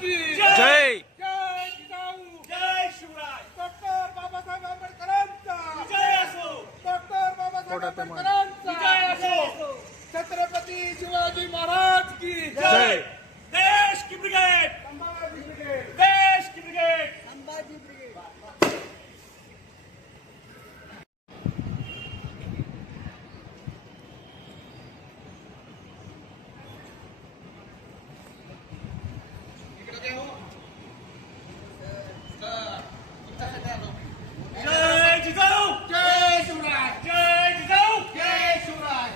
की जय जय जिजाऊ जय शिवराय. डॉक्टर बाबासाहेब आंबेडकरांचा विजय असो. डॉक्टर बाबासाहेब कोणाचा मान? आंबेडकरांचा विजय असो. छत्रपती शिवाजी महाराज की जय देश की ब्रिगेड. संभाजी ब्रिगेड देश की ब्रिगेड. संभाजी ब्रिगेड जय जिजाऊ. जय शिवराय जय जिजाऊ. जय शिवराय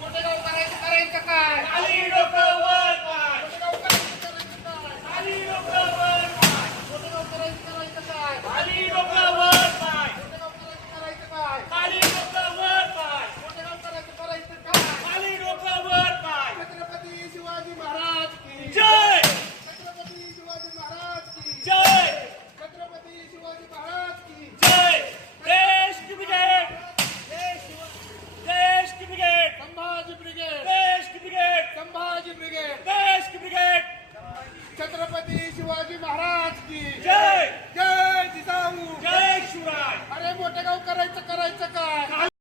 मोठे गाव करायचं काय खाली डोकं वर पाय. मोठे गाव करायचं काय खाली डोकं वर पाय. मोठे गाव करायचं काय खाली डोकं वर पाय. मोठे गाव करायचं काय खाली डोकं वर पाय. मोठे गाव करायचं काय खाली डोकं वर पाय. छत्रपती शिवाजी महाराज की जय. छत्रपती शिवाजी महाराज की जय. छत्रपती शिवाजी महाराज की जय. देश की ब्रिगेड. देश की ब्रिगेड. संभाजी ब्रिगेड देश की ब्रिगेड. संभाजी ब्रिगेड देश की ब्रिगेड. छत्रपती शिवाजी महाराज की जय. जय जिजाऊ जय शिवराय. अरे मोठे गाव करायचं काय